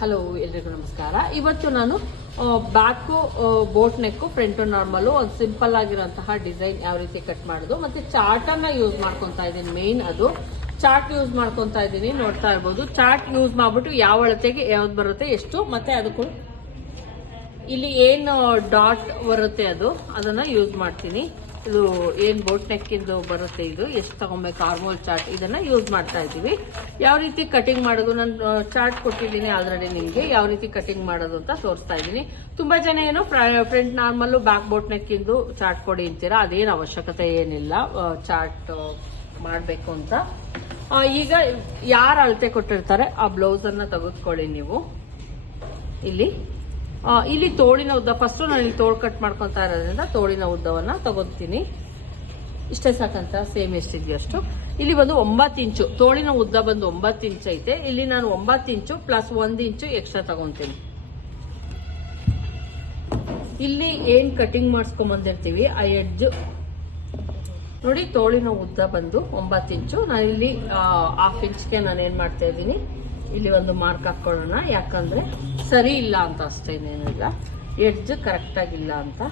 Hello, ಎಲ್ರಿಗೂ ನಮಸ್ಕಾರ. ಇವತ್ತು ನಾನು back boat neck, front normal ಒಂದು ಸಿಂಪಲ್ ಆಗಿರೋಂತಹ ಡಿಸೈನ್ ಯಾವ ರೀತಿ ಕಟ್ ಮಾಡೋದು, ಮತ್ತೆ ಚಾರ್ಟನ್ನ ಯೂಸ್ ಮಾಡ್ಕೊತಾ ಇದ್ದೀನಿ ಮೇನ್ ಅದು. ಚಾರ್ಟ್ ಯೂಸ್ ಮಾಡ್ಕೊತಾ ಇದ್ದೀನಿ, ನೋಡ್ತಾ ಇರ್ಬೋದು. ಚಾರ್ಟ್ ಯೂಸ್ ಮಾಡಿಬಿಟ್ಟು ಯಾವ ಅಳತೆಗೆ ಯಾವ್ದು ಬರುತ್ತೆ, ಎಷ್ಟು, ಮತ್ತೆ ಅದಕ್ಕೂ ಇಲ್ಲಿ ಏನು ಡಾಟ್ ಬರುತ್ತೆ ಅದು, ಅದನ್ನು ಯೂಸ್ ಮಾಡ್ತೀನಿ. ಇದು ಏನ್ ಬೋಟ್ ನೆಕ್ಕಿಂದು ಬರುತ್ತೆ ಇದು? ಎಷ್ಟು ತಗೊಬೇಕು ಆರ್ಮೋಲ್ ಚಾರ್ಟ್ ಇದನ್ನ ಯೂಸ್ ಮಾಡ್ತಾ ಇದ್ದೀವಿ. ಯಾವ ರೀತಿ ಕಟಿಂಗ್ ಮಾಡೋದು? ನಾನು ಚಾರ್ಟ್ ಕೊಟ್ಟಿದ್ದೀನಿ ಆಲ್ರೆಡಿ ನಿಮಗೆ. ಯಾವ ರೀತಿ ಕಟಿಂಗ್ ಮಾಡೋದು ಅಂತ ತೋರಿಸ್ತಾ ಇದ್ದೀನಿ. ತುಂಬಾ ಜನ ಏನು ಫ್ರಂಟ್ ನಾರ್ಮಲ್ ಬ್ಯಾಕ್ ಬೋಟ್ ನೆಕ್ಕಿಂದು ಚಾರ್ಟ್ ಕೊಡಿ ಅಂತೀರಾ? ಅದೇನು ಅವಶ್ಯಕತೆ ಏನಿಲ್ಲ. ಚಾರ್ಟ್ ಮಾಡಬೇಕು ಅಂತ. ಈಗ ಯಾರು ಅಳತೆ ಕೊಟ್ಟಿರ್ತಾರೆ? ಆ ಬ್ಲೌಸ್ ಅನ್ನ ತೆಗೆದುಕೊಳ್ಳಿ ನೀವು. ಇಲ್ಲಿ. ಇಲ್ಲಿ ತೋಳಿನ ಉದ್ದ ಫಸ್ಟ್ ನಾನು ಇಲ್ಲಿ ತೋಳು ಕಟ್ ಮಾಡ್ಕೊತಾ ಇರೋದ್ರಿಂದ ತೋಳಿನ ಉದ್ದವನ್ನ ತಗೋತೀನಿ. ಇಷ್ಟೇ ಸಾಕಂತ ಸೇಮ್ ಎಷ್ಟಿದೆಯಷ್ಟು ಇಲ್ಲಿ ಬಂದು ಒಂಬತ್ತು ಇಂಚು, ತೋಳಿನ ಉದ್ದ ಬಂದು ಒಂಬತ್ತು ಇಂಚ್ ಐತೆ. ಇಲ್ಲಿ ನಾನು ಒಂಬತ್ತು ಇಂಚು ಪ್ಲಸ್ ಒಂದು ಇಂಚು ಎಕ್ಸ್ಟ್ರಾ ತಗೊಂತೀನಿ. ಇಲ್ಲಿ ಏನ್ ಕಟಿಂಗ್ ಮಾಡಿಸ್ಕೊಂಡ್ ಬಂದಿರ್ತೀವಿ ಆ ಎಡ್ಜ್ ನೋಡಿ, ತೋಳಿನ ಉದ್ದ ಬಂದು ಒಂಬತ್ತು ಇಂಚು. ನಾನು ಇಲ್ಲಿ ಹಾಫ್ ಇಂಚ್ಗೆ ನಾನು ಏನು ಮಾಡ್ತಾ ಇದ್ದೀನಿ? ಇಲ್ಲಿ ಒಂದು ಮಾರ್ಕ್ ಹಾಕೊಳ್ಳೋಣ. ಯಾಕಂದ್ರೆ ಸರಿ ಇಲ್ಲ ಅಂತ ಅಷ್ಟೇನೇನಿಲ್ಲ ಎಡ್ಜ್ ಕರೆಕ್ಟ್ ಆಗಿಲ್ಲ ಅಂತ.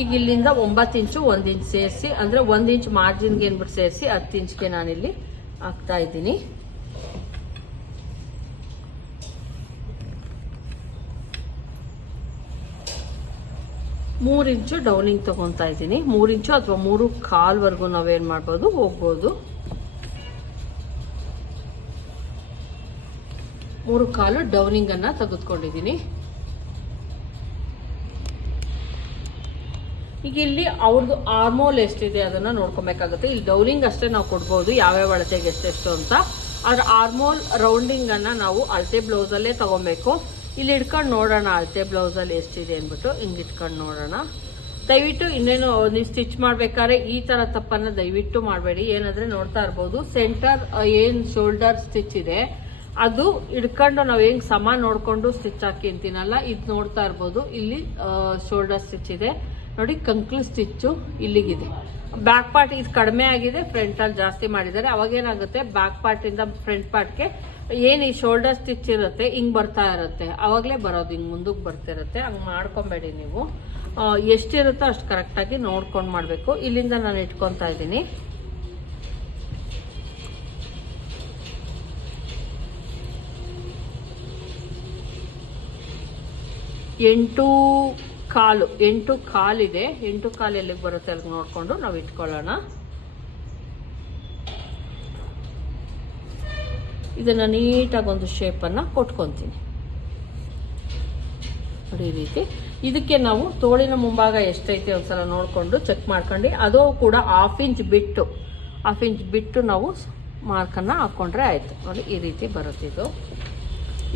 ಈಗ ಇಲ್ಲಿಂದ ಒಂಬತ್ತು ಇಂಚು ಒಂದ್ ಇಂಚ್ ಸೇರಿಸಿ, ಅಂದ್ರೆ ಒಂದ್ ಇಂಚ್ ಮಾರ್ಜಿನ್ಗೆ ಏನ್ಬಿಟ್ಟು ಸೇರಿಸಿ, ಹತ್ತು ಇಂಚ್ಗೆ ನಾನಿಲ್ಲಿ ಹಾಕ್ತಾ ಇದ್ದೀನಿ. ಮೂರು ಇಂಚು ಡೌನಿಂಗ್ ತಗೊಂತಾ ಇದ್ದೀನಿ. ಮೂರು ಇಂಚು ಅಥವಾ ಮೂರು ಕಾಲ್ವರೆಗೂ ನಾವೇನು ಮಾಡ್ಬೋದು, ಹೋಗ್ಬೋದು. ಮೂರು ಕಾಲು ಡೌನಿಂಗ್ ಅನ್ನ ತೆಗೆದುಕೊಂಡಿದ್ದೀನಿ. ಈಗ ಇಲ್ಲಿ ಅವ್ರದ್ದು ಆರ್ಮೋಲ್ ಎಷ್ಟಿದೆ ಅದನ್ನ ನೋಡ್ಕೊಬೇಕಾಗುತ್ತೆ. ಇಲ್ಲಿ ಡೌನಿಂಗ್ ಅಷ್ಟೇ ನಾವು ಕೊಡ್ಬೋದು, ಯಾವ್ಯಾವ ಅಳತೆಗೆ ಎಷ್ಟೆಷ್ಟು ಅಂತ. ಆದ್ರೆ ಆರ್ಮೋಲ್ ರೌಂಡಿಂಗ್ ಅನ್ನ ನಾವು ಅಳತೆ ಬ್ಲೌಸ್ ಅಲ್ಲೇ ತಗೊಬೇಕು. ಇಲ್ಲಿ ಇಟ್ಕೊಂಡು ನೋಡೋಣ ಅಳತೆ ಬ್ಲೌಸಲ್ಲಿ ಎಷ್ಟಿದೆ ಅಂದ್ಬಿಟ್ಟು. ಹಿಂಗೆ ಇಟ್ಕೊಂಡು ನೋಡೋಣ. ದಯವಿಟ್ಟು ಇನ್ನೇನು ನೀವು ಸ್ಟಿಚ್ ಮಾಡಬೇಕಾದ್ರೆ ಈ ಥರ ತಪ್ಪನ್ನು ದಯವಿಟ್ಟು ಮಾಡಬೇಡಿ. ಏನಾದರೆ ನೋಡ್ತಾ ಇರ್ಬೋದು ಸೆಂಟರ್ ಏನು ಶೋಲ್ಡರ್ ಸ್ಟಿಚ್ ಇದೆ, ಅದು ಇಟ್ಕೊಂಡು ನಾವು ಹೆಂಗೆ ಸಮ ನೋಡಿಕೊಂಡು ಸ್ಟಿಚ್ ಹಾಕಿ ಅಂತೀನಲ್ಲ, ಇದು ನೋಡ್ತಾ ಇರ್ಬೋದು. ಇಲ್ಲಿ ಶೋಲ್ಡರ್ ಸ್ಟಿಚ್ ಇದೆ. ನೋಡಿ, ಕಂಕ್ಲು ಸ್ಟಿಚ್ಚು ಇಲ್ಲಿಗಿದೆ. ಬ್ಯಾಕ್ ಪಾರ್ಟ್ ಇದು ಕಡಿಮೆ ಆಗಿದೆ ಫ್ರಂಟಲ್ಲಿ ಜಾಸ್ತಿ ಮಾಡಿದ್ದಾರೆ. ಅವಾಗೇನಾಗುತ್ತೆ ಬ್ಯಾಕ್ ಪಾರ್ಟಿಂದ ಫ್ರಂಟ್ ಪಾರ್ಟ್ಗೆ ಏನ್ ಈ ಶೋಲ್ಡರ್ ಸ್ಟಿಚ್ ಇರುತ್ತೆ, ಹಿಂಗ್ ಬರ್ತಾ ಇರುತ್ತೆ. ಅವಾಗಲೇ ಬರೋದು, ಹಿಂಗೆ ಮುಂದಕ್ಕೆ ಬರ್ತಿರುತ್ತೆ ಹಂಗ್ ಮಾಡ್ಕೊಬೇಡಿ ನೀವು. ಎಷ್ಟಿರುತ್ತೋ ಅಷ್ಟು ಕರೆಕ್ಟಾಗಿ ನೋಡ್ಕೊಂಡು ಮಾಡಬೇಕು. ಇಲ್ಲಿಂದ ನಾನು ಇಟ್ಕೊತಾ ಇದ್ದೀನಿ. ಎಂಟು ಕಾಲು, ಎಂಟು ಕಾಲಿದೆ. ಎಂಟು ಕಾಲು ಎಲ್ಲಿಗೆ ಬರುತ್ತೆ ಅಲ್ಲಿಗೆ ನೋಡಿಕೊಂಡು ನಾವು ಇಟ್ಕೊಳ್ಳೋಣ. ಇದನ್ನ ನೀಟಾಗಿ ಒಂದು ಶೇಪನ್ನು ಕೊಟ್ಕೊತೀನಿ. ನೋಡಿ ಈ ರೀತಿ ಇದಕ್ಕೆ ನಾವು ತೋಳಿನ ಮುಂಭಾಗ ಎಷ್ಟೈತೆ ಒಂದ್ಸಲ ನೋಡಿಕೊಂಡು ಚೆಕ್ ಮಾಡ್ಕೊಂಡು, ಅದು ಕೂಡ ಹಾಫ್ ಇಂಚ್ ಬಿಟ್ಟು ಹಾಫ್ ಇಂಚ್ ಬಿಟ್ಟು ನಾವು ಮಾರ್ಕನ್ನು ಹಾಕ್ಕೊಂಡ್ರೆ ಆಯಿತು. ನೋಡಿ ಈ ರೀತಿ ಬರುತ್ತಿದ್ದು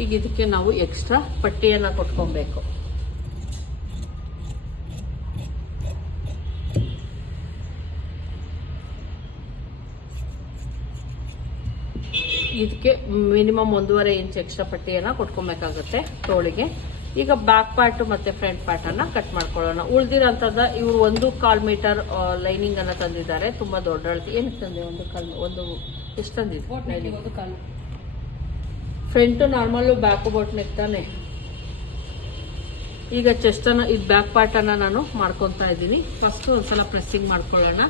ಈಗ ಇದಕ್ಕೆ ನಾವು ಎಕ್ಸ್ಟ್ರಾ ಪಟ್ಟಿಯನ್ನು ಕೊಟ್ಕೊಬೇಕು. ಇದಕ್ಕೆ ಮಿನಿಮಮ್ ಒಂದೂವರೆ ಇಂಚ್ ಎಕ್ಸ್ಟ್ರಾ ಪಟ್ಟಿಯನ್ನು ಕೊಟ್ಕೊಬೇಕಾಗುತ್ತೆ ತೋಳಿಗೆ. ಈಗ ಬ್ಯಾಕ್ ಪಾರ್ಟ್ ಮತ್ತೆ ಫ್ರಂಟ್ ಪಾರ್ಟ್ ಅನ್ನ ಕಟ್ ಮಾಡ್ಕೊಳ್ಳೋಣ. ಉಳಿದಿರೋಂಥದ್ದು ಇವರು ಒಂದು ಕಾಲ್ ಮೀಟರ್ ಲೈನಿಂಗ್ ಅನ್ನ ತಂದಿದ್ದಾರೆ. ತುಂಬಾ ದೊಡ್ಡ ಅಳತೆ ಏನಕ್ಕೆ ತಂದೆ ಒಂದು ಕಾಲ್ ಒಂದು ಎಷ್ಟು ತಂದಿದ್ದು front normal back boat neck ತಾನೆ. ಈಗ ಚೆಸ್ಟ್ ಅನ್ನ ಇದು ಬ್ಯಾಕ್ ಪಾರ್ಟ್ ಅನ್ನ ನಾನು ಮಾಡ್ಕೊತಾ ಇದ್ದೀನಿ. ಫಸ್ಟ್ ಒಂದ್ಸಲ ಪ್ರೆಸ್ಸಿಂಗ್ ಮಾಡ್ಕೊಳ್ಳೋಣ.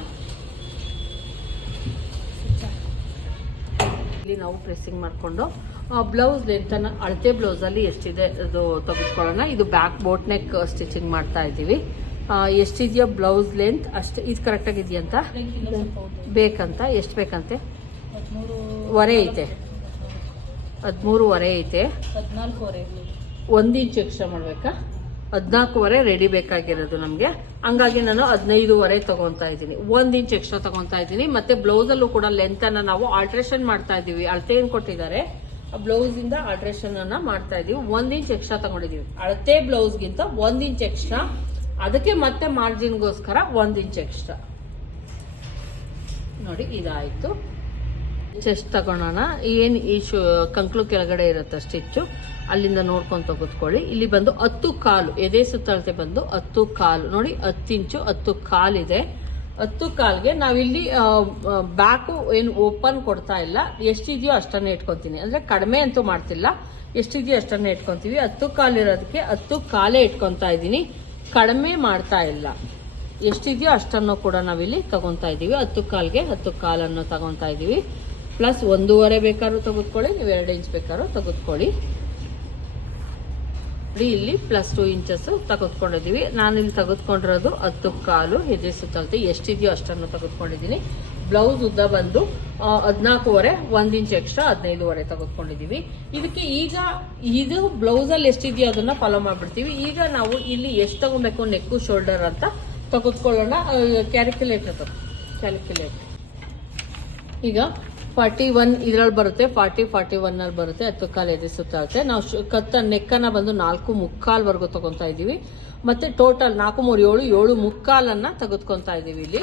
ಇಲ್ಲಿ ನಾವು ಪ್ರೆಸ್ಸಿಂಗ್ ಮಾಡಿಕೊಂಡು ಬ್ಲೌಸ್ ಲೆಂತನ್ನು ಅಳತೆ ಬ್ಲೌಸಲ್ಲಿ ಎಷ್ಟಿದೆ ಅದು ತೆಗೆದುಕೊಳ್ಳೋಣ. ಇದು ಬ್ಯಾಕ್ ಬೋಟ್ ನೆಕ್ ಸ್ಟಿಚಿಂಗ್ ಮಾಡ್ತಾ ಇದ್ದೀವಿ. ಎಷ್ಟಿದೆಯೋ ಬ್ಲೌಸ್ ಲೆಂತ್ ಅಷ್ಟು ಇದು ಕರೆಕ್ಟಾಗಿ ಇದೆಯಂತ? ಬೇಕಂತ? ಎಷ್ಟು ಬೇಕಂತೆ? ವರೆ ಐತೆ. ಹದಿಮೂರುವರೆ ಐತೆ. ಹದಿನಾಲ್ಕೂವರೆ. ಒಂದು ಇಂಚು ಎಕ್ಸ್ಟ್ರಾ ಮಾಡಬೇಕಾ? ಹದಿನಾಲ್ಕುವರೆ ರೆಡಿ ಬೇಕಾಗಿರೋದು ನಮಗೆ. ಹಂಗಾಗಿ ನಾನು ಹದಿನೈದುವರೆ ತಗೊಂತಾ ಇದ್ದೀನಿ. ಒಂದು ಇಂಚ್ ಎಕ್ಸ್ಟ್ರಾ ತಗೊಂತಾ ಇದ್ದೀನಿ. ಮತ್ತೆ ಬ್ಲೌಸಲ್ಲೂ ಕೂಡ ಲೆಂತ್ ಅನ್ನ ನಾವು ಆಲ್ಟ್ರೇಷನ್ ಮಾಡ್ತಾ ಇದ್ದೀವಿ. ಅಳತೆ ಏನು ಕೊಟ್ಟಿದ್ದಾರೆ? ಬ್ಲೌಸ್ ಇಂದ ಆಲ್ಟ್ರೇಷನ್ ಅನ್ನ ಮಾಡ್ತಾ ಇದೀವಿ ಒಂದ್ ಇಂಚ್ ಎಕ್ಸ್ಟ್ರಾ ತಗೊಂಡಿದೀವಿ ಅಳತೆ ಬ್ಲೌಸ್ಗಿಂತ ಒಂದ್ ಇಂಚ್ ಎಕ್ಸ್ಟ್ರಾ ಅದಕ್ಕೆ ಮತ್ತೆ ಮಾರ್ಜಿನ್ಗೋಸ್ಕರ ಒಂದ್ ಇಂಚ್ ಎಕ್ಸ್ಟ್ರಾ ನೋಡಿ, ಇದಾಯ್ತು. ಚೆಸ್ಟ್ ತಗೊಳೋಣ. ಏನು ಈ ಶು ಕಂಕ್ಳು ಕೆಳಗಡೆ ಇರುತ್ತೆ ಸ್ಟಿಚ್ಚು? ಅಲ್ಲಿಂದ ನೋಡ್ಕೊಂಡು ತೆಗೆದುಕೊಳ್ಳಿ. ಇಲ್ಲಿ ಬಂದು ಹತ್ತು ಕಾಲು, ಎದೆ ಸುತ್ತಳತೆ ಬಂದು ಹತ್ತು ಕಾಲು. ನೋಡಿ, ಹತ್ತು ಇಂಚು, ಹತ್ತು ಕಾಲಿದೆ. ಹತ್ತು ಕಾಲ್ಗೆ ನಾವಿಲ್ಲಿ ಬ್ಯಾಕು ಏನು ಓಪನ್ ಕೊಡ್ತಾ ಇಲ್ಲ. ಎಷ್ಟಿದೆಯೋ ಅಷ್ಟನ್ನೇ ಇಟ್ಕೊತೀನಿ ಅಂದ್ರೆ ಕಡಿಮೆ ಅಂತೂ ಮಾಡ್ತಿಲ್ಲ. ಎಷ್ಟಿದೆಯೋ ಅಷ್ಟನ್ನೇ ಇಟ್ಕೊತೀವಿ ಹತ್ತು ಕಾಲು ಇರೋದಕ್ಕೆ ಹತ್ತು ಕಾಲೇ ಇಟ್ಕೊತಾ ಇದ್ದೀನಿ. ಕಡಿಮೆ ಮಾಡ್ತಾ ಇಲ್ಲ. ಎಷ್ಟಿದೆಯೋ ಅಷ್ಟನ್ನು ಕೂಡ ನಾವಿಲ್ಲಿ ತಗೊತಾ ಇದ್ದೀವಿ. ಹತ್ತು ಕಾಲ್ಗೆ ಹತ್ತು ಕಾಲನ್ನು ತಗೊತಾ ಇದ್ದೀವಿ. ಪ್ಲಸ್ ಒಂದೂವರೆ ಬೇಕಾದ್ರೂ ತೆಗೆದುಕೊಳ್ಳಿ, ನೀವು ಎರಡು ಇಂಚ್ ಬೇಕಾದ್ರೂ ತೆಗೆದುಕೊಳ್ಳಿ. ಇಲ್ಲಿ ಪ್ಲಸ್ ಟೂ ಇಂಚಸ್ ತೆಗೆದುಕೊಂಡಿದ್ದೀವಿ. ನಾನು ಇಲ್ಲಿ ತೆಗೆದುಕೊಂಡಿರೋದು ಹತ್ತು ಕಾಲು ಹೆಜ್ಜೆ ಸುತ್ತಳತೆ. ಎಷ್ಟಿದೆಯೋ ಅಷ್ಟನ್ನು ತೆಗೆದುಕೊಂಡಿದ್ದೀನಿ. ಬ್ಲೌಸ್ ಉದ್ದ ಬಂದು ಹದಿನಾಲ್ಕೂವರೆ, ಒಂದ್ ಇಂಚ್ ಎಕ್ಸ್ಟ್ರಾ ಹದಿನೈದುವರೆ ತೆಗೆದುಕೊಂಡಿದ್ದೀವಿ. ಇದಕ್ಕೆ ಈಗ, ಇದು ಬ್ಲೌಸಲ್ಲಿ ಎಷ್ಟಿದೆಯೋ ಅದನ್ನ ಫಾಲೋ ಮಾಡ್ಬಿಡ್ತೀವಿ. ಈಗ ನಾವು ಇಲ್ಲಿ ಎಷ್ಟು ತಗೊಬೇಕು ನೆಕ್ಕು ಶೋಲ್ಡರ್ ಅಂತ ತೆಗೆದುಕೊಳ್ಳೋಣ. ಕ್ಯಾಲ್ಕುಲೇಟರ್ ಕ್ಯಾಲ್ಕುಲೇಟರ್ ಈಗ ಫಾರ್ಟಿ ಒನ್ ಇದ್ರಲ್ಲಿ ಬರುತ್ತೆ, ಫಾರ್ಟಿ ಫಾರ್ಟಿ ಒನ್ ಅಲ್ಲಿ ಬರುತ್ತೆ, ಹತ್ತು ಕಾಲು ಎದೆ ಸುತ್ತಾಗುತ್ತೆ. ನಾವು ಕತ್ತ ನೆಕ್ಕನ್ನ ಬಂದು ನಾಲ್ಕು ಮುಕ್ಕಾಲ್ವರೆಗೂ ತಗೊಂತಾ ಇದ್ದೀವಿ. ಮತ್ತೆ ಟೋಟಲ್ ನಾಲ್ಕು ಮೂರು ಏಳು ಏಳು ಮುಕ್ಕಾಲನ್ನ ತೆಗೆದುಕೊಂತಾ ಇದ್ದೀವಿ ಇಲ್ಲಿ.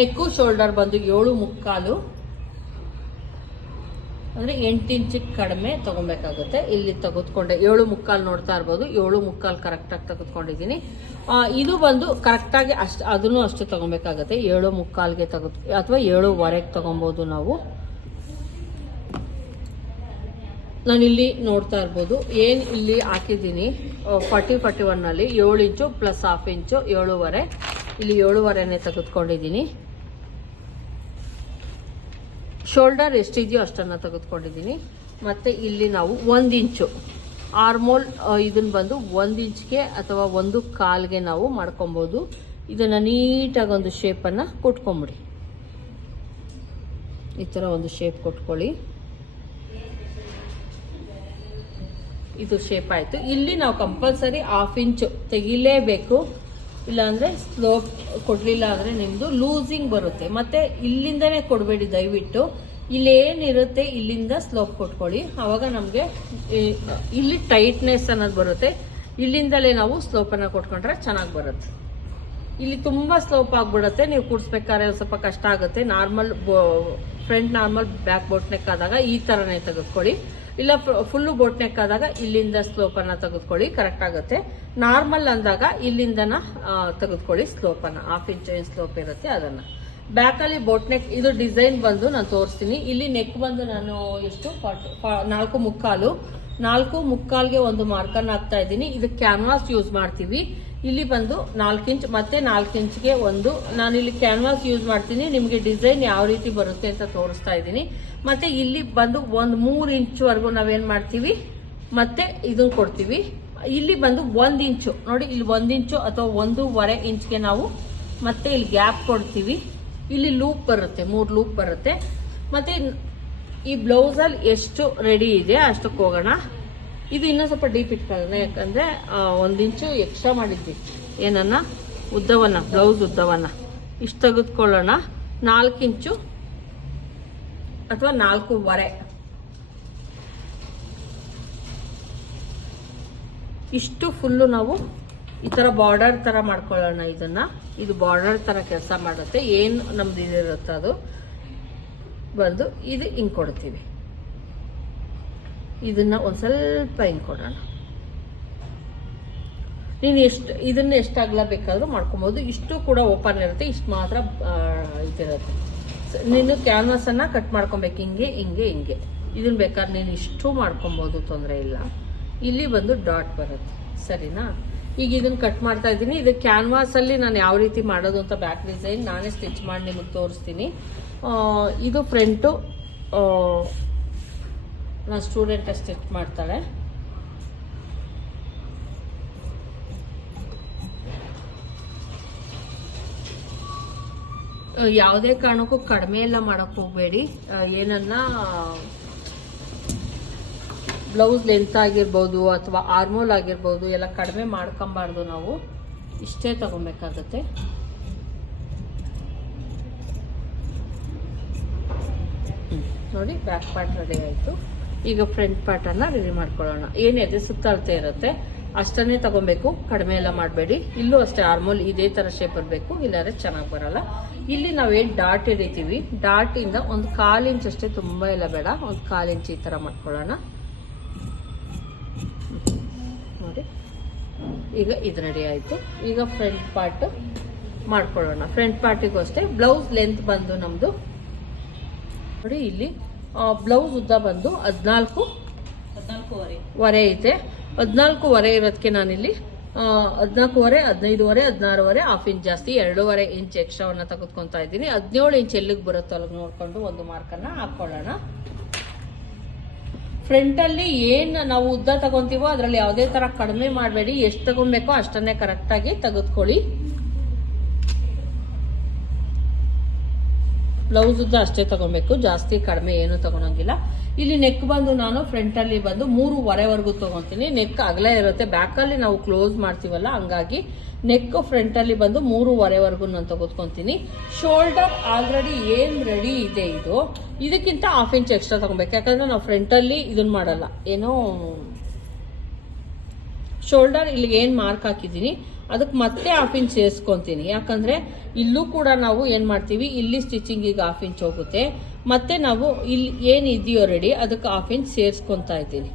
ನೆಕ್ಕು ಶೋಲ್ಡರ್ ಬಂದು ಏಳು ಮುಕ್ಕಾಲು. ಅಂದ್ರೆ ಎಂಟು ಇಂಚಿಗೆ ಕಡಿಮೆ ತಗೊಬೇಕಾಗುತ್ತೆ. ಇಲ್ಲಿ ತೆಗೆದುಕೊಂಡೆ ಏಳು ಮುಕ್ಕಾಲು ನೋಡ್ತಾ ಇರ್ಬೋದು. ಏಳು ಮುಕ್ಕಾಲು ಕರೆಕ್ಟಾಗಿ ತೆಗೆದುಕೊಂಡಿದ್ದೀನಿ. ಇದು ಬಂದು ಕರೆಕ್ಟಾಗಿ ಅಷ್ಟು, ಅದನ್ನು ಅಷ್ಟು ತಗೊಬೇಕಾಗುತ್ತೆ. ಏಳು ಮುಕ್ಕಾಲ್ಗೆ ತೆಗೆದು, ಅಥವಾ ಏಳುವರೆಗೆ ತಗೊಬೋದು ನಾವು. ನಾನು ಇಲ್ಲಿ ನೋಡ್ತಾ ಇರ್ಬೋದು. ಏನು ಇಲ್ಲಿ ಹಾಕಿದ್ದೀನಿ? ಫಾರ್ಟಿ ಫಾರ್ಟಿ ಒನ್ನಲ್ಲಿ ಏಳು ಇಂಚು ಪ್ಲಸ್ ಹಾಫ್ ಇಂಚು ಏಳುವರೆ. ಇಲ್ಲಿ ಏಳುವರೆನೇ ತೆಗೆದುಕೊಂಡಿದ್ದೀನಿ. ಶೋಲ್ಡರ್ ಎಷ್ಟಿದೆಯೋ ಅಷ್ಟನ್ನು ತೆಗೆದುಕೊಂಡಿದ್ದೀನಿ. ಮತ್ತು ಇಲ್ಲಿ ನಾವು ಒಂದು ಇಂಚು. ಆರ್ಮೋಲ್ ಇದನ್ನು ಬಂದು ಒಂದು ಇಂಚ್ಗೆ ಅಥವಾ ಒಂದು ಕಾಲ್ಗೆ ನಾವು ಮಾಡ್ಕೊಬೋದು. ಇದನ್ನು ನೀಟಾಗಿ ಒಂದು ಶೇಪನ್ನು ಕೊಟ್ಕೊಂಬಿಡಿ. ಈ ಥರ ಒಂದು ಶೇಪ್ ಕೊಟ್ಕೊಳ್ಳಿ. ಇದು ಶೇಪ್ ಆಯಿತು. ಇಲ್ಲಿ ನಾವು ಕಂಪಲ್ಸರಿ ಹಾಫ್ ಇಂಚು ತೆಗಿಲೇಬೇಕು. ಇಲ್ಲಾಂದರೆ ಸ್ಲೋಪ್ ಕೊಡಲಿಲ್ಲ ಅಂದರೆ ನಿಮ್ಮದು ಲೂಸಿಂಗ್ ಬರುತ್ತೆ. ಮತ್ತು ಇಲ್ಲಿಂದನೇ ಕೊಡಬೇಡಿ ದಯವಿಟ್ಟು. ಇಲ್ಲೇನಿರುತ್ತೆ ಇಲ್ಲಿಂದ ಸ್ಲೋಪ್ ಕೊಟ್ಕೊಳ್ಳಿ. ಆವಾಗ ನಮಗೆ ಇಲ್ಲಿ ಟೈಟ್ನೆಸ್ ಅನ್ನೋದು ಬರುತ್ತೆ. ಇಲ್ಲಿಂದಲೇ ನಾವು ಸ್ಲೋಪನ್ನು ಕೊಟ್ಕೊಂಡ್ರೆ ಚೆನ್ನಾಗಿ ಬರುತ್ತೆ. ಇಲ್ಲಿ ತುಂಬಾ ಸ್ಲೋಪ್ ಆಗ್ಬಿಡುತ್ತೆ. ನೀವು ಕೂಡ್ಸ್ಬೇಕಾದ್ರೆ ಸ್ವಲ್ಪ ಕಷ್ಟ ಆಗುತ್ತೆ. Normal front normal back boat neck ಆದಾಗ ಈ ತರನೇ ತೆಗೆದುಕೊಳ್ಳಿ. ಇಲ್ಲ ಫುಲ್ಲು ಬೋಟ್ ನೆಕ್ ಆದಾಗ ಇಲ್ಲಿಂದ ಸ್ಲೋಪ್ ಅನ್ನ ತೆಗೆದುಕೊಳ್ಳಿ ಕರೆಕ್ಟ್ ಆಗುತ್ತೆ. ನಾರ್ಮಲ್ ಅಂದಾಗ ಇಲ್ಲಿಂದನ ತೆಗೆದುಕೊಳ್ಳಿ ಸ್ಲೋಪ್ ಅನ್ನ. ಹಾಫ್ ಇಂಚ್ ಸ್ಲೋಪ್ ಇರುತ್ತೆ ಅದನ್ನ. ಬ್ಯಾಕ್ ಅಲ್ಲಿ ಬೋಟ್ ನೆಕ್ ಇದು ಡಿಸೈನ್ ಬಂದು ನಾನು ತೋರಿಸ್ತೀನಿ. ಇಲ್ಲಿ ನೆಕ್ ಬಂದು ನಾನು ಎಷ್ಟು? ನಾಲ್ಕು ಮುಕ್ಕಾಲು. ನಾಲ್ಕು ಮುಕ್ಕಾಲ್ಗೆ ಒಂದು ಮಾರ್ಕನ್ನು ಹಾಕ್ತಾ ಇದ್ದೀನಿ. ಇದು ಕ್ಯಾನ್ವಾಸ್ ಯೂಸ್ ಮಾಡ್ತೀವಿ. ಇಲ್ಲಿ ಬಂದು ನಾಲ್ಕು ಇಂಚ್, ಮತ್ತೆ ನಾಲ್ಕು ಇಂಚ್ಗೆ ಒಂದು. ನಾನು ಇಲ್ಲಿ ಕ್ಯಾನ್ವಾಸ್ ಯೂಸ್ ಮಾಡ್ತೀನಿ. ನಿಮಗೆ ಡಿಸೈನ್ ಯಾವ ರೀತಿ ಬರುತ್ತೆ ಅಂತ ತೋರಿಸ್ತಾ ಇದ್ದೀನಿ. ಮತ್ತೆ ಇಲ್ಲಿ ಬಂದು ಒಂದು ಮೂರು ಇಂಚ್ವರೆಗೂ ನಾವೇನ್ ಮಾಡ್ತೀವಿ? ಮತ್ತೆ ಇದನ್ನ ಕೊಡ್ತೀವಿ. ಇಲ್ಲಿ ಬಂದು ಒಂದು ಇಂಚು. ನೋಡಿ, ಇಲ್ಲಿ ಒಂದು ಇಂಚು ಅಥವಾ ಒಂದೂವರೆ ಇಂಚ್ಗೆ ನಾವು ಮತ್ತೆ ಇಲ್ಲಿ ಗ್ಯಾಪ್ ಕೊಡ್ತೀವಿ. ಇಲ್ಲಿ ಲೂಪ್ ಬರುತ್ತೆ, ಮೂರು ಲೂಪ್ ಬರುತ್ತೆ. ಮತ್ತೆ ಈ ಬ್ಲೌಸಲ್ಲಿ ಎಷ್ಟು ರೆಡಿ ಇದೆ ಅಷ್ಟಕ್ಕೆ ಹೋಗೋಣ. ಇದು ಇನ್ನೂ ಸ್ವಲ್ಪ ಡೀಪ್ ಇಟ್ಕೊಳ್ಳೋಣ, ಯಾಕಂದ್ರೆ ಒಂದಿಂಚು ಒಂದ್ ಇಂಚು ಎಕ್ಸ್ಟ್ರಾ ಮಾಡಿದ್ವಿ. ಏನನ್ನ? ಉದ್ದವನ್ನ, ಬ್ಲೌಸ್ ಉದ್ದವನ್ನ. ಇಷ್ಟು ತೆಗೆದುಕೊಳ್ಳೋಣ. ನಾಲ್ಕು ಇಂಚು ಅಥವಾ ನಾಲ್ಕೂವರೆ. ಇಷ್ಟು ಫುಲ್ಲು ನಾವು ಈ ತರ ಬಾರ್ಡರ್ ತರ ಮಾಡ್ಕೊಳ್ಳೋಣ ಇದನ್ನ. ಇದು ಬಾರ್ಡರ್ ತರ ಕೆಲಸ ಮಾಡುತ್ತೆ. ಏನು ನಮ್ದು ಇದಿರುತ್ತೆ ಅದು ಬಂದು ಇದು ಹಿಂಗೆ ಕೊಡ್ತೀವಿ. ಇದನ್ನ ಒಂದು ಸ್ವಲ್ಪ ಇನ್ ಕೊಡೋಣ. ನೀನು ಎಷ್ಟು, ಇದನ್ನ ಎಷ್ಟಾಗಲ ಬೇಕಾದರೂ ಮಾಡ್ಕೊಬೋದು. ಇಷ್ಟು ಕೂಡ ಓಪನ್ ಇರುತ್ತೆ, ಇಷ್ಟು ಮಾತ್ರ ಇದಿರತ್ತೆ. ನೀನು ಕ್ಯಾನ್ವಾಸ್ ಅನ್ನ ಕಟ್ ಮಾಡ್ಕೊಬೇಕು. ಹಿಂಗೆ ಹಿಂಗೆ ಹಿಂಗೆ. ಇದನ್ನ ಬೇಕಾದ್ರೆ ನೀನು ಇಷ್ಟು ಮಾಡ್ಕೊಬೋದು, ತೊಂದರೆ ಇಲ್ಲ. ಇಲ್ಲಿ ಬಂದು ಡಾಟ್ ಬರುತ್ತೆ. ಸರಿನಾ? ಈಗ ಇದನ್ನ ಕಟ್ ಮಾಡ್ತಾ ಇದ್ದೀನಿ. ಇದು ಕ್ಯಾನ್ವಾಸ್ ಅಲ್ಲಿ ನಾನು ಯಾವ ರೀತಿ ಮಾಡೋದು ಅಂತ ಬ್ಯಾಕ್ ಡಿಸೈನ್ ನಾನೇ ಸ್ಟಿಚ್ ಮಾಡಿ ನಿಮಗೆ ತೋರಿಸ್ತೀನಿ. ಇದು ಫ್ರಂಟು ನನ್ನ ಸ್ಟೂಡೆಂಟ್ ಸ್ಟಿಚ್ ಮಾಡ್ತಾಳೆ. ಯಾವುದೇ ಕಾರಣಕ್ಕೂ ಕಡಿಮೆ ಎಲ್ಲ ಮಾಡಕ್ ಹೋಗಬೇಡಿ. ಏನನ್ನ ಬ್ಲೌಸ್ ಲೆಂತ್ ಆಗಿರ್ಬೋದು ಅಥವಾ ಆರ್ಮೋಲ್ ಆಗಿರ್ಬೋದು ಎಲ್ಲ ಕಡಿಮೆ ಮಾಡ್ಕೊಬಾರ್ದು ನಾವು. ಇಷ್ಟೇ ತಗೊಬೇಕಾಗತ್ತೆ. ನೋಡಿ ಬ್ಯಾಕ್ ಪಾರ್ಟ್ ರೆಡಿ ಆಯಿತು. ಈಗ ಫ್ರಂಟ್ ಪಾರ್ಟನ್ನು ರೆಡಿ ಮಾಡ್ಕೊಳ್ಳೋಣ. ಏನಿದೆ ಸುತ್ತ ಸುತ್ತಳತೆ ಇರುತ್ತೆ. ಅಷ್ಟನ್ನೇ ತಗೊಬೇಕು. ಕಡಿಮೆ ಎಲ್ಲ ಮಾಡಬೇಡಿ. ಇಲ್ಲೂ ಅಷ್ಟೇ ಆರ್ಮೋಲ್ ಇದೇ ಥರ ಶೇಪ್ ಇರಬೇಕು ಇಲ್ಲಾಂದ್ರೆ ಚೆನ್ನಾಗಿ ಬರಲ್ಲ. ಇಲ್ಲಿ ನಾವೇನು ಡಾಟ್ ಹಿಡಿತೀವಿ ಡಾಟಿಂದ ಒಂದು ಕಾಲು ಇಂಚ್ ಅಷ್ಟೇ ತುಂಬ ಇಲ್ಲ ಬೇಡ. ಒಂದು ಕಾಲು ಇಂಚ್ ಈ ಥರ ಮಾಡ್ಕೊಳ್ಳೋಣ. ನೋಡಿ. ಈಗ ಇದು ರೆಡಿ ಆಯಿತು. ಈಗ ಫ್ರಂಟ್ ಪಾರ್ಟ್ ಮಾಡ್ಕೊಳ್ಳೋಣ. ಫ್ರಂಟ್ ಪಾರ್ಟಿಗೂ ಅಷ್ಟೇ. ಬ್ಲೌಸ್ ಲೆಂತ್ ಬಂದು ನಮ್ಮದು ನೋಡಿ ಇಲ್ಲಿ ಬ್ಲೌಸ್ ಉದ್ದ ಬಂದು ಹದಿನಾಲ್ಕು ಹದಿನಾಲ್ಕೂವರೆ. ವರೆ ಐತೆ. ಹದಿನಾಲ್ಕೂವರೆ ಇರೋದಕ್ಕೆ ನಾನಿಲ್ಲಿ ಹದಿನಾಲ್ಕುವರೆ ಹದಿನೈದುವರೆ ಹದಿನಾರುವರೆ ಹಾಫ್ ಇಂಚ್ ಜಾಸ್ತಿ ಎರಡೂವರೆ ಇಂಚ್ ಎಕ್ಸ್ಟ್ರಾವನ್ನ ತೆಗೆದುಕೊತಾ ಇದ್ದೀನಿ. ಹದಿನೇಳು ಇಂಚ್ ಎಲ್ಲಿಗೆ ಬರುತ್ತೋ ಅಲ್ಲಿಗೆ ನೋಡಿಕೊಂಡು ಒಂದು ಮಾರ್ಕನ್ನು ಹಾಕ್ಕೊಳ್ಳೋಣ ಫ್ರಂಟಲ್ಲಿ ಏನು ನಾವು ಉದ್ದ ತಗೊತೀವೋ ಅದರಲ್ಲಿ ಯಾವುದೇ ಥರ ಕಡಿಮೆ ಮಾಡಬೇಡಿ. ಎಷ್ಟು ತಗೊಬೇಕೋ ಅಷ್ಟನ್ನೇ ಕರೆಕ್ಟಾಗಿ ತೆಗೆದುಕೊಳ್ಳಿ. ಬ್ಲೌಸ್ ಉದ್ದ ಅಷ್ಟೇ ತಗೊಬೇಕು, ಜಾಸ್ತಿ, ಕಡಿಮೆ ಏನು ತಗೊಳಂಗಿಲ್ಲ. ಇಲ್ಲಿ ನೆಕ್ ಬಂದು ನಾನು ಫ್ರಂಟ್ ಅಲ್ಲಿ ಬಂದು ಮೂರುವರೆವರೆಗೂ ತಗೊಂತೀನಿ ನೆಕ್ ಅಗಲ ಇರುತ್ತೆ. ಬ್ಯಾಕ್ ಅಲ್ಲಿ ನಾವು ಕ್ಲೋಸ್ ಮಾಡ್ತೀವಲ್ಲ, ಹಂಗಾಗಿ ನೆಕ್ ಫ್ರಂಟ್ ಅಲ್ಲಿ ಬಂದು ಮೂರುವರೆವರೆಗೂ ನಾನು ತೆಗೆದುಕೊಂತೀನಿ ಶೋಲ್ಡರ್ ಆಲ್ರೆಡಿ ಏನ್ ರೆಡಿ ಇದೆ ಇದು, ಇದಕ್ಕಿಂತ ಹಾಫ್ ಇಂಚ್ ಎಕ್ಸ್ಟ್ರಾ ತಗೊಬೇಕು ಯಾಕಂದ್ರೆ ನಾವು ಫ್ರಂಟ್ ಅಲ್ಲಿ ಇದನ್ನ ಮಾಡಲ್ಲ. ಏನೋ ಶೋಲ್ಡರ್ ಇಲ್ಲಿಗೆ ಏನು ಮಾರ್ಕ್ ಹಾಕಿದ್ದೀನಿ? ಅದಕ್ಕೆ ಮತ್ತೆ ಹಾಫ್ ಇಂಚ್ ಸೇರಿಸ್ಕೊತೀನಿ ಯಾಕಂದ್ರೆ ಇಲ್ಲೂ ಕೂಡ ನಾವು ಏನು ಮಾಡ್ತೀವಿ, ಇಲ್ಲಿ ಸ್ಟಿಚಿಂಗಿಗೆ ಹಾಫ್ ಇಂಚ್ ಹೋಗುತ್ತೆ. ಮತ್ತೆ ನಾವು ಇಲ್ಲಿ ಏನು ಇದೆಯೋ ರೆಡಿ ಅದಕ್ಕೆ ಹಾಫ್ ಇಂಚ್ ಸೇರಿಸ್ಕೊತಾ ಇದ್ದೀನಿ.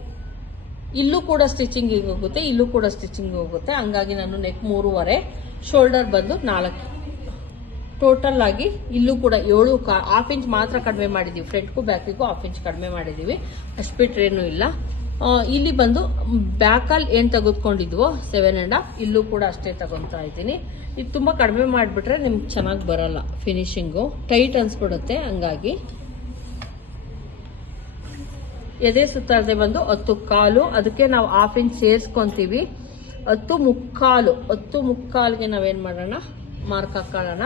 ಇಲ್ಲೂ ಕೂಡ ಸ್ಟಿಚಿಂಗಿಗೆ ಹೋಗುತ್ತೆ, ಇಲ್ಲೂ ಕೂಡ ಸ್ಟಿಚಿಂಗ್ ಹೋಗುತ್ತೆ. ಹಂಗಾಗಿ ನಾನು ನೆಕ್ ಮೂರುವರೆ ಶೋಲ್ಡರ್ ಬಂದು ನಾಲ್ಕು. ಟೋಟಲ್ ಆಗಿ ಇಲ್ಲೂ ಕೂಡ ಏಳು ಕಾ ಹಾಫ್ ಇಂಚ್ ಮಾತ್ರ ಕಡಿಮೆ ಮಾಡಿದ್ದೀವಿ ಫ್ರಂಟ್ಗೂ ಬ್ಯಾಕಿಗೂ ಹಾಫ್ ಇಂಚ್ ಕಡಿಮೆ ಮಾಡಿದ್ದೀವಿ ಅಷ್ಟು ಬಿಟ್ರೇನು ಇಲ್ಲ. ಇಲ್ಲಿ ಬಂದು ಬ್ಯಾಕಲ್ಲಿ ಏನು ತೆಗೆದುಕೊಂಡಿದ್ವೋ ಸೆವೆನ್ ಆ್ಯಂಡ್ ಹಾಫ್ ಇಲ್ಲೂ ಕೂಡ ಅಷ್ಟೇ ತಗೊತಾ ಇದ್ದೀನಿ. ಇದು ತುಂಬ ಕಡಿಮೆ ಮಾಡಿಬಿಟ್ರೆ ನಿಮ್ಗೆ ಚೆನ್ನಾಗಿ ಬರಲ್ಲ ಫಿನಿಶಿಂಗು ಟೈಟ್ ಅನ್ಸ್ಬಿಡುತ್ತೆ, ಹಂಗಾಗಿ. ಎದೆ ಸುತ್ತಾರದೆ ಬಂದು ಹತ್ತು ಕಾಲು, ಅದಕ್ಕೆ ನಾವು ಹಾಫ್ ಇಂಚ್ ಸೇರಿಸ್ಕೊಂತೀವಿ. ಹತ್ತು ಮುಕ್ಕಾಲು, ಹತ್ತು ಮುಕ್ಕಾಲ್ಗೆ ನಾವೇನು ಮಾಡೋಣ? ಮಾರ್ಕ್ ಹಾಕೊಳ್ಳೋಣ.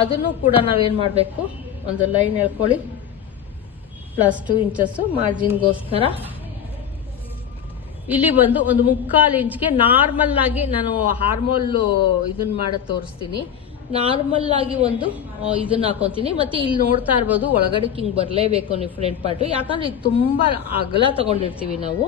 ಅದನ್ನು ಕೂಡ ನಾವೇನು ಮಾಡಬೇಕು? ಒಂದು ಲೈನ್ ಹೇಳ್ಕೊಳ್ಳಿ ಪ್ಲಸ್ ಟು ಇಂಚಸ್ಸು ಮಾರ್ಜಿನ್ಗೋಸ್ಕರ ಇಲ್ಲಿ ಬಂದು ಒಂದು ಮುಕ್ಕಾಲು ಇಂಚ್ಗೆ ನಾರ್ಮಲ್ ಆಗಿ ನಾನು ಹಾರ್ಮೋಲ್ ಇದನ್ನ ಮಾಡೋದು ತೋರಿಸ್ತೀನಿ. ನಾರ್ಮಲ್ ಆಗಿ ಒಂದು ಇದನ್ನ ಹಾಕೊಂತೀನಿ. ಮತ್ತೆ ಇಲ್ಲಿ ನೋಡ್ತಾ ಇರ್ಬೋದು, ಒಳಗಡೆ ಹಿಂಗೆ ಬರಲೇಬೇಕು ನೀವು ಫ್ರಂಟ್ ಪಾರ್ಟು ಯಾಕಂದ್ರೆ ಇದು ತುಂಬಾ ಅಗಲ ತಗೊಂಡಿರ್ತೀವಿ ನಾವು.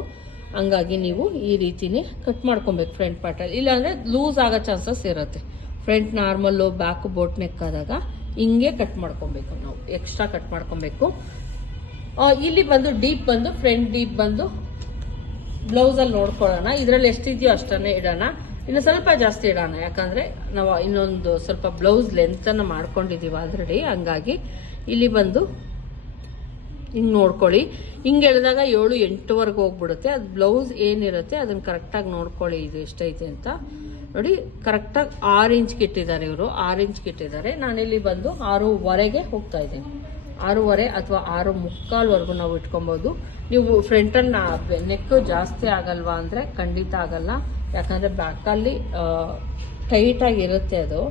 ಹಂಗಾಗಿ ನೀವು ಈ ರೀತಿನೇ ಕಟ್ ಮಾಡ್ಕೊಬೇಕು ಫ್ರಂಟ್ ಪಾರ್ಟಲ್ಲಿ ಇಲ್ಲಾಂದ್ರೆ ಲೂಸ್ ಆಗೋ ಚಾನ್ಸಸ್ ಇರುತ್ತೆ. Front normal back boat neck ಆದಾಗ ಹಿಂಗೆ ಕಟ್ ಮಾಡ್ಕೊಬೇಕು ನಾವು. ಎಕ್ಸ್ಟ್ರಾ ಕಟ್ ಮಾಡ್ಕೊಬೇಕು. ಇಲ್ಲಿ ಬಂದು ಡೀಪ್ ಬಂದು ಫ್ರಂಟ್ ಡೀಪ್ ಬಂದು ಬ್ಲೌಸಲ್ಲಿ ನೋಡ್ಕೊಳ್ಳೋಣ. ಇದರಲ್ಲಿ ಎಷ್ಟಿದೆಯೋ ಅಷ್ಟನ್ನೇ ಇಡೋಣ. ಇನ್ನು ಸ್ವಲ್ಪ ಜಾಸ್ತಿ ಇಡೋಣ, ಯಾಕಂದ್ರೆ ನಾವು ಇನ್ನೊಂದು ಸ್ವಲ್ಪ ಬ್ಲೌಸ್ ಲೆಂತನ್ನು ಮಾಡ್ಕೊಂಡಿದ್ದೀವಿ ಆಲ್ರೆಡಿ. ಹಂಗಾಗಿ ಇಲ್ಲಿ ಬಂದು ಹಿಂಗೆ ನೋಡ್ಕೊಳ್ಳಿ. ಹಿಂಗೆ ಎಳೆದಾಗ ಏಳು ಎಂಟುವರೆಗೆ ಹೋಗ್ಬಿಡುತ್ತೆ. ಅದು ಬ್ಲೌಸ್ ಏನಿರುತ್ತೆ ಅದನ್ನು ಕರೆಕ್ಟಾಗಿ ನೋಡ್ಕೊಳ್ಳಿ, ಇದು ಎಷ್ಟೈತೆ ಅಂತ. ನೋಡಿ, ಕರೆಕ್ಟಾಗಿ ಆರು ಇಂಚ್ಗೆ ಇಟ್ಟಿದ್ದಾರೆ ಇವರು. ಆರು ಇಂಚ್ಗೆ ಇಟ್ಟಿದ್ದಾರೆ. ನಾನಿಲ್ಲಿ ಬಂದು ಆರೂವರೆಗೆ ಹೋಗ್ತಾ ಇದ್ದೀನಿ. ಆರೂವರೆ ಅಥವಾ ಆರು ಮುಕ್ಕಾಲ್ವರೆಗೂ ನಾವು ಇಟ್ಕೊಬೋದು. ನೀವು ಫ್ರಂಟಲ್ಲಿ ನೆಕ್ ಜಾಸ್ತಿ ಆಗಲ್ವಾ ಅಂದರೆ ಖಂಡಿತ ಆಗಲ್ಲ. ಯಾಕಂದರೆ ಬ್ಯಾಕಲ್ಲಿ ಟೈಟಾಗಿ ಇರುತ್ತೆ ಅದು.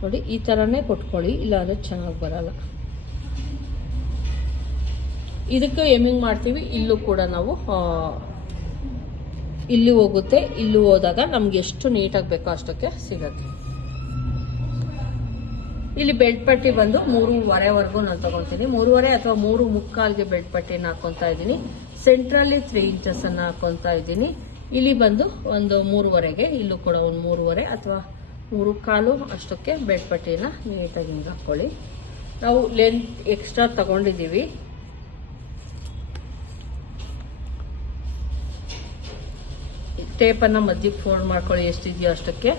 ನೋಡಿ, ಈ ಥರನೇ ಕೊಟ್ಕೊಳ್ಳಿ, ಇಲ್ಲಾಂದರೆ ಚೆನ್ನಾಗಿ ಬರಲ್ಲ. ಇದಕ್ಕೆ ಎಮ್ಮಿಂಗ್ ಮಾಡ್ತೀವಿ. ಇಲ್ಲೂ ಕೂಡ ನಾವು ಇಲ್ಲಿ ಹೋಗುತ್ತೆ. ಇಲ್ಲಿ ಹೋದಾಗ ನಮ್ಗೆ ಎಷ್ಟು ನೀಟಾಗಿ ಬೇಕೋ ಅಷ್ಟಕ್ಕೆ ಸಿಗತ್ತೆ. ಇಲ್ಲಿ ಬೆಲ್ಟ್ ಪಟ್ಟಿ ಬಂದು ಮೂರುವರೆವರೆಗೂ ನಾನು ತಗೊಳ್ತೀನಿ. ಮೂರುವರೆ ಅಥವಾ ಮೂರು ಮುಕ್ಕಾಲ್ಗೆ ಬೆಲ್ಟ್ ಪಟ್ಟಿನ ಹಾಕೊತಾ ಇದ್ದೀನಿ. ಸೆಂಟ್ರಲ್ಲಿ ತ್ರೀ ಇಂಚಸ್ ಅನ್ನ ಹಾಕೊತಾ ಇದ್ದೀನಿ. ಇಲ್ಲಿ ಬಂದು ಒಂದು ಮೂರುವರೆಗೆ, ಇಲ್ಲೂ ಕೂಡ ಒಂದು ಮೂರುವರೆ ಅಥವಾ ಮೂರು ಕಾಲು ಅಷ್ಟಕ್ಕೆ ಬೆಲ್ಟ್ ಪಟ್ಟಿನ ನೀಟಾಗಿ ಹಿಂಗೆ ಹಾಕ್ಕೊಳ್ಳಿ ನಾವು ಲೆಂತ್ ಎಕ್ಸ್ಟ್ರಾ ತಗೊಂಡಿದ್ದೀವಿ. ಟೇಪನ್ನು ಮಧ್ಯಕ್ಕೆ ಫೋಲ್ಡ್ ಮಾಡ್ಕೊಳ್ಳಿ, ಎಷ್ಟಿದೆಯೋ ಅಷ್ಟಕ್ಕೆ.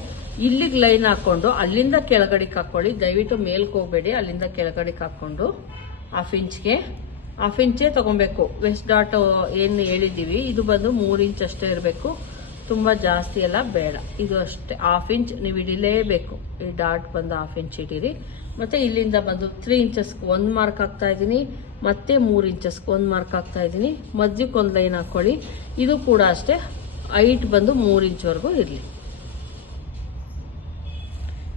ಇಲ್ಲಿಗೆ ಲೈನ್ ಹಾಕ್ಕೊಂಡು ಅಲ್ಲಿಂದ ಕೆಳಗಡೆಗೆ ಹಾಕ್ಕೊಳ್ಳಿ ದಯವಿಟ್ಟು ಮೇಲ್ಗೆ ಹೋಗಬೇಡಿ. ಅಲ್ಲಿಂದ ಕೆಳಗಡೆಗೆ ಹಾಕ್ಕೊಂಡು ಹಾಫ್ ಇಂಚ್ಗೆ. ಹಾಫ್ ಇಂಚೇ ತಗೊಬೇಕು. ವೆಸ್ಟ್ ಡಾಟ್ ಏನು ಹೇಳಿದ್ದೀವಿ. ಇದು ಬಂದು ಮೂರು ಇಂಚ್ ಅಷ್ಟೇ ಇರಬೇಕು. ತುಂಬ ಜಾಸ್ತಿ ಎಲ್ಲ ಬೇಡ. ಇದು ಅಷ್ಟೇ. ಹಾಫ್ ಇಂಚ್ ನೀವು ಹಿಡಿಲೇಬೇಕು. ಈ ಡಾಟ್ ಬಂದು ಹಾಫ್ ಇಂಚ್ ಹಿಡೀರಿ. ಮತ್ತು ಇಲ್ಲಿಂದ ಬಂದು ತ್ರೀ ಇಂಚಸ್ಗೆ ಒಂದು ಮಾರ್ಕ್ ಹಾಕ್ತಾ ಇದ್ದೀನಿ. ಮತ್ತೆ ಮೂರು ಇಂಚಸ್ಗೆ ಒಂದು ಮಾರ್ಕ್ ಹಾಕ್ತಾ ಇದ್ದೀನಿ. ಮಧ್ಯಕ್ಕೆ ಒಂದು ಲೈನ್ ಹಾಕ್ಕೊಳ್ಳಿ ಇದು ಕೂಡ ಅಷ್ಟೇ. ಹೈಟ್ ಬಂದು ಮೂರು ಇಂಚ್ವರೆಗೂ ಇರಲಿ.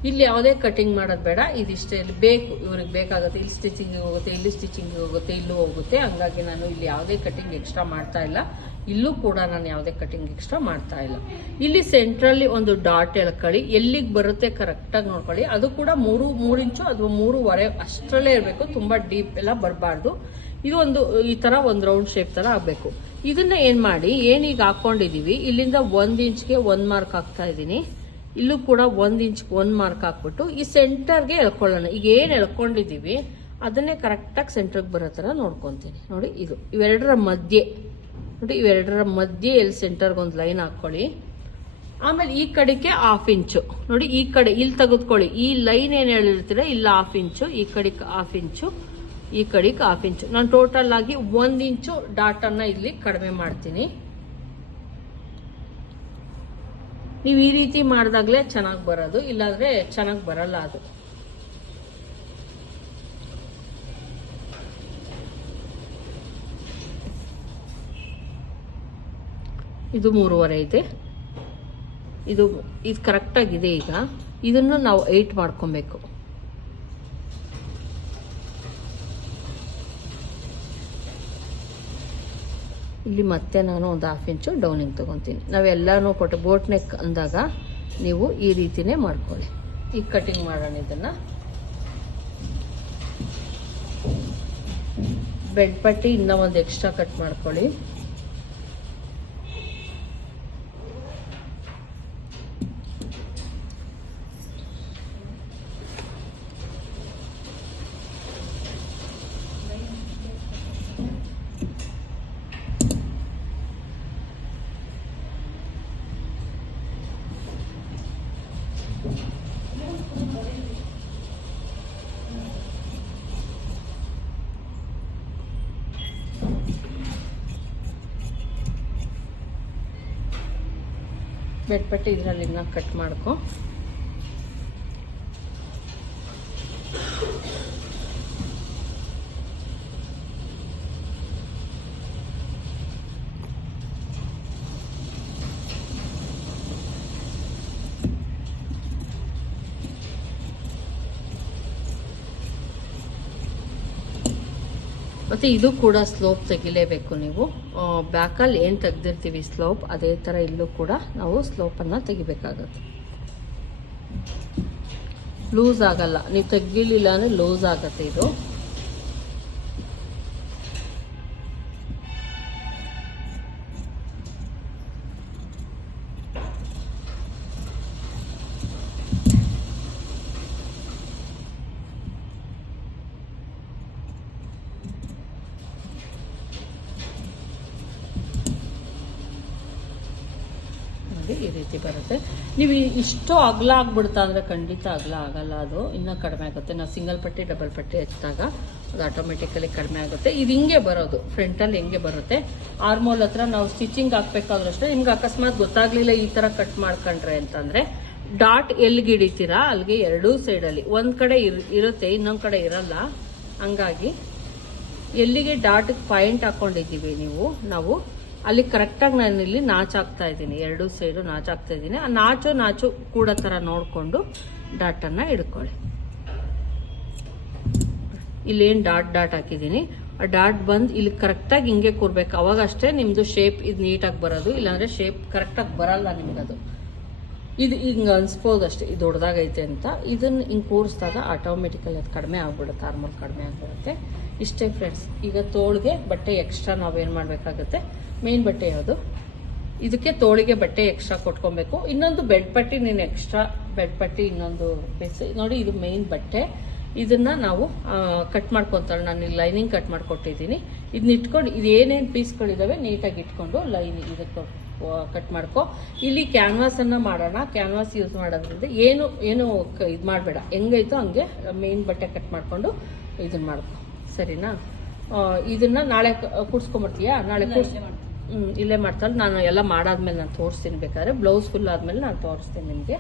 ಇಲ್ಲಿ ಯಾವುದೇ ಕಟಿಂಗ್ ಮಾಡೋದು ಬೇಡ. ಇದಿಷ್ಟೇ, ಇಲ್ಲಿ ಬೇಕು, ಇವ್ರಿಗೆ ಬೇಕಾಗುತ್ತೆ. ಇಲ್ಲಿ ಸ್ಟಿಚಿಂಗ್ ಹೋಗುತ್ತೆ, ಇಲ್ಲಿ ಸ್ಟಿಚಿಂಗ್ ಹೋಗುತ್ತೆ, ಇಲ್ಲೂ ಹೋಗುತ್ತೆ. ಹಂಗಾಗಿ ನಾನು ಇಲ್ಲಿ ಯಾವುದೇ ಕಟಿಂಗ್ ಎಕ್ಸ್ಟ್ರಾ ಮಾಡ್ತಾ ಇಲ್ಲ. ಇಲ್ಲೂ ಕೂಡ ನಾನು ಯಾವುದೇ ಕಟಿಂಗ್ ಎಕ್ಸ್ಟ್ರಾ ಮಾಡ್ತಾ ಇಲ್ಲ. ಇಲ್ಲಿ ಸೆಂಟ್ರಲ್ಲಿ ಒಂದು ಡಾಟ್ ಎಳ್ಕೊಳ್ಳಿ. ಎಲ್ಲಿಗೆ ಬರುತ್ತೆ ಕರೆಕ್ಟಾಗಿ ನೋಡ್ಕೊಳ್ಳಿ. ಅದು ಕೂಡ ಮೂರು ಮೂರು ಇಂಚು ಅಥವಾ ಮೂರುವರೆ ಅಷ್ಟರಲ್ಲೇ ಇರಬೇಕು. ತುಂಬ ಡೀಪ್ ಎಲ್ಲ ಬರಬಾರ್ದು. ಇದು ಒಂದು, ಈ ಥರ ಒಂದು ರೌಂಡ್ ಶೇಪ್ ಥರ ಆಗಬೇಕು. ಇದನ್ನ ಏನು ಮಾಡಿ ಏನೀಗ ಹಾಕ್ಕೊಂಡಿದ್ದೀವಿ ಇಲ್ಲಿಂದ ಒಂದು ಇಂಚ್ಗೆ ಒಂದು ಮಾರ್ಕ್ ಹಾಕ್ತಾ ಇದ್ದೀನಿ. ಇಲ್ಲೂ ಕೂಡ ಒಂದು ಇಂಚ್ಗೆ ಒಂದು ಮಾರ್ಕ್ ಹಾಕ್ಬಿಟ್ಟು ಈ ಸೆಂಟರ್ಗೆ ಎಳ್ಕೊಳ್ಳೋಣ. ಈಗ ಏನು ಎಳ್ಕೊಂಡಿದ್ದೀವಿ ಅದನ್ನೇ ಕರೆಕ್ಟಾಗಿ ಸೆಂಟ್ರಿಗೆ ಬರೋ ಥರ ನೋಡ್ಕೊತೀನಿ. ನೋಡಿ ಇದು, ಇವೆರಡರ ಮಧ್ಯೆ. ನೋಡಿ ಇವೆರಡರ ಮಧ್ಯೆ ಎಲ್ಲಿ ಸೆಂಟರ್ಗೆ ಒಂದು ಲೈನ್ ಹಾಕ್ಕೊಳ್ಳಿ ಆಮೇಲೆ ಈ ಕಡೆಗೆ ಹಾಫ್ ಇಂಚು ನೋಡಿ ಈ ಕಡೆ, ಇಲ್ಲಿ ತೆಗೆದುಕೊಳ್ಳಿ. ಈ ಲೈನ್ ಏನು ಹೇಳಿರ್ತೀರ, ಇಲ್ಲ ಹಾಫ್ ಇಂಚು ಈ ಕಡೆಗೆ ಹಾಫ್ ಇಂಚು ಈ ಕಡೆಗೆ ಹಾಫ್ ಇಂಚು ನಾನು ಟೋಟಲ್ ಆಗಿ ಒಂದು ಇಂಚು ಡಾಟನ್ನು ಇಲ್ಲಿ ಕಡಿಮೆ ಮಾಡ್ತೀನಿ. ನೀವು ಈ ರೀತಿ ಮಾಡಿದಾಗಲೇ ಚೆನ್ನಾಗಿ ಬರೋದು, ಇಲ್ಲಾಂದ್ರೆ ಚೆನ್ನಾಗಿ ಬರಲ್ಲ ಅದು. ಇದು ಮೂರುವರೆ ಇದೆ, ಇದು ಇದು ಕರೆಕ್ಟಾಗಿದೆ ಈಗ. ಇದನ್ನು ನಾವು ಏಯ್ಟ್ ಮಾಡ್ಕೊಬೇಕು. ಇಲ್ಲಿ ಮತ್ತೆ ನಾನು ಒಂದು ಹಾಫ್ ಇಂಚು ಡೌನಿಂಗ್ ತೊಗೊತೀನಿ. ನಾವೆಲ್ಲನೂ ಕೊಟ್ಟು ಬೋಟ್ ನೆಕ್ ಅಂದಾಗ ನೀವು ಈ ರೀತಿನೇ ಮಾಡ್ಕೊಳ್ಳಿ. ಈಗ ಕಟಿಂಗ್ ಮಾಡೋಣ ಇದನ್ನು. ಬೆಡ್ ಪಟ್ಟಿ ಇನ್ನೂ ಒಂದು ಎಕ್ಸ್ಟ್ರಾ ಕಟ್ ಮಾಡ್ಕೊಳ್ಳಿ. ಬೆಡ್ ಪಟ್ಟಿ ಇದರಲ್ಲಿ ಕಟ್ ಮಾಡ್ಕೊ ಮತ್ತು ಇದು ಕೂಡ ಸ್ಲೋಪ್ ತೆಗಿಲೇಬೇಕು ನೀವು. ಬ್ಯಾಕಲ್ಲಿ ಏನು ತೆಗೆದಿರ್ತೀವಿ ಸ್ಲೋಪ್ ಅದೇ ಥರ ಇಲ್ಲೂ ಕೂಡ ನಾವು ಸ್ಲೋಪನ್ನು ತೆಗಿಬೇಕಾಗತ್ತೆ. ಲೂಸ್ ಆಗಲ್ಲ. ನೀವು ತೆಗಿಲಿಲ್ಲ ಅಂದರೆ ಲೂಸ್ ಆಗತ್ತೆ ಇದು. ರೀತಿ ಬರುತ್ತೆ. ನೀವು ಇಷ್ಟು ಅಗಲ ಆಗ್ಬಿಡ್ತಾ ಅಂದರೆ ಖಂಡಿತ ಅಗಲ ಆಗಲ್ಲ ಅದು. ಇನ್ನೂ ಕಡಿಮೆ ಆಗುತ್ತೆ. ನಾವು ಸಿಂಗಲ್ ಪಟ್ಟಿ ಡಬಲ್ ಪಟ್ಟಿ ಹಚ್ಚಿದಾಗ ಅದು ಆಟೋಮೆಟಿಕಲಿ ಕಡಿಮೆ ಆಗುತ್ತೆ. ಇದು ಹಿಂಗೆ ಬರೋದು. ಫ್ರಂಟಲ್ಲಿ ಹೆಂಗೆ ಬರುತ್ತೆ. ಆರ್ಮೋಲ್ ಹತ್ರ ನಾವು ಸ್ಟಿಚಿಂಗ್ ಹಾಕ್ಬೇಕಾದ್ರೂ ಅಷ್ಟೇ ನಿಮ್ಗೆ ಅಕಸ್ಮಾತ್ ಗೊತ್ತಾಗ್ಲಿಲ್ಲ ಈ ಥರ ಕಟ್ ಮಾಡ್ಕೊಂಡ್ರೆ ಅಂತಂದರೆ ಡಾಟ್ ಎಲ್ಲಿಗೆ ಹಿಡಿತೀರಾ? ಅಲ್ಲಿಗೆ ಎರಡೂ ಸೈಡಲ್ಲಿ ಒಂದು ಕಡೆ ಇರ್, ಇರುತ್ತೆ, ಇನ್ನೊಂದು ಕಡೆ ಇರಲ್ಲ. ಹಂಗಾಗಿ ಎಲ್ಲಿಗೆ ಡಾಟ್ ಪಾಯಿಂಟ್ ಹಾಕೊಂಡಿದ್ದೀವಿ ನೀವು. ನಾವು ಅಲ್ಲಿ ಕರೆಕ್ಟಾಗಿ ನಾನು ಇಲ್ಲಿ ನಾಚ್ ಹಾಕ್ತಾ ಇದ್ದೀನಿ. ಎರಡು ಸೈಡು ನಾಚ್ ಹಾಕ್ತಾ ಇದ್ದೀನಿ. ಆ ನಾಚು ನಾಚು ಕೂಡ ಥರ ನೋಡಿಕೊಂಡು ಡಾಟನ್ನು ಹಿಡ್ಕೊಳ್ಳಿ ಇಲ್ಲೇನು ಡಾಟ್ ಡಾಟ್ ಹಾಕಿದ್ದೀನಿ. ಆ ಡಾಟ್ ಬಂದು ಇಲ್ಲಿ ಕರೆಕ್ಟಾಗಿ ಹಿಂಗೆ ಕೂರ್ಬೇಕು. ಅವಾಗಷ್ಟೇ ನಿಮ್ಮದು ಶೇಪ್ ಇದು ನೀಟಾಗಿ ಬರೋದು. ಇಲ್ಲಾಂದರೆ ಶೇಪ್ ಕರೆಕ್ಟಾಗಿ ಬರಲ್ಲ ಅದು ಇದು ಹಿಂಗೆ ಅನ್ಸ್ಬೋದು ಅಷ್ಟೇ. ಇದು ದೊಡ್ಡದಾಗೈತೆ ಅಂತ. ಇದನ್ನು ಹಿಂಗೆ ಕೂರಿಸಿದಾಗ ಆಟೋಮೆಟಿಕಲಿ ಅದು ಕಡಿಮೆ ಆಗ್ಬಿಡುತ್ತೆ. ಆರ್ಮಲ್ ಕಡಿಮೆ ಆಗ್ಬಿಡುತ್ತೆ. ಇಷ್ಟೇ ಫ್ರೆಂಡ್ಸ್ ಈಗ ತೋಳಿಗೆ ಬಟ್ಟೆ ಎಕ್ಸ್ಟ್ರಾ ನಾವೇನು ಮಾಡಬೇಕಾಗುತ್ತೆ? ಮೇನ್ ಬಟ್ಟೆ ಯಾವುದು? ಇದಕ್ಕೆ ತೋಳಿಗೆ ಬಟ್ಟೆ ಎಕ್ಸ್ಟ್ರಾ ಕೊಟ್ಕೊಬೇಕು. ಇನ್ನೊಂದು ಬೆಡ್ ಪಟ್ಟಿ ನೀನು ಎಕ್ಸ್ಟ್ರಾ ಬೆಡ್ ಪಟ್ಟಿ ಇನ್ನೊಂದು ಪೀಸ್ ನೋಡಿ ಇದು ಮೇನ್ ಬಟ್ಟೆ. ಇದನ್ನ ನಾವು ಕಟ್ ಮಾಡ್ಕೊತಾಳೆ. ನಾನು ಇಲ್ಲಿ ಲೈನಿಂಗ್ ಕಟ್ ಮಾಡ್ಕೊಟ್ಟಿದ್ದೀನಿ. ಇದನ್ನ ಇಟ್ಕೊಂಡು ಇದು ಏನೇನು ಪೀಸ್ಗಳಿದಾವೆ ನೀಟಾಗಿ ಇಟ್ಕೊಂಡು ಲೈನಿಂಗ್ ಇದಕ್ಕೆ ಕಟ್ ಮಾಡ್ಕೊ. ಇಲ್ಲಿ ಕ್ಯಾನ್ವಾಸ್ ಅನ್ನ ಮಾಡೋಣ. ಕ್ಯಾನ್ವಾಸ್ ಯೂಸ್ ಮಾಡೋದ್ರಿಂದ ಏನು ಏನು ಇದು ಮಾಡಬೇಡ. ಹೆಂಗೈತೋ ಹಂಗೆ ಮೇನ್ ಬಟ್ಟೆ ಕಟ್ ಮಾಡಿಕೊಂಡು ಇದನ್ನ ಮಾಡ್ಕೊ. ಸರಿನಾ? ಇದನ್ನ ನಾಳೆ ಕುಡ್ಸ್ಕೊಂಬರ್ತೀಯಾ? ನಾಳೆ ಕುಡ್ಸ್ ಇಲ್ಲೇ ಮಾಡ್ತಾರೆ ನಾನು ಎಲ್ಲ ಮಾಡಾದ್ಮೇಲೆ ನಾನು ತೋರಿಸ್ತೀನಿ ಬೇಕಾದ್ರೆ. ಬ್ಲೌಸ್ ಫುಲ್ ಆದ್ಮೇಲೆ ನಾನು ತೋರಿಸ್ತೀನಿ ನಿಮಗೆ.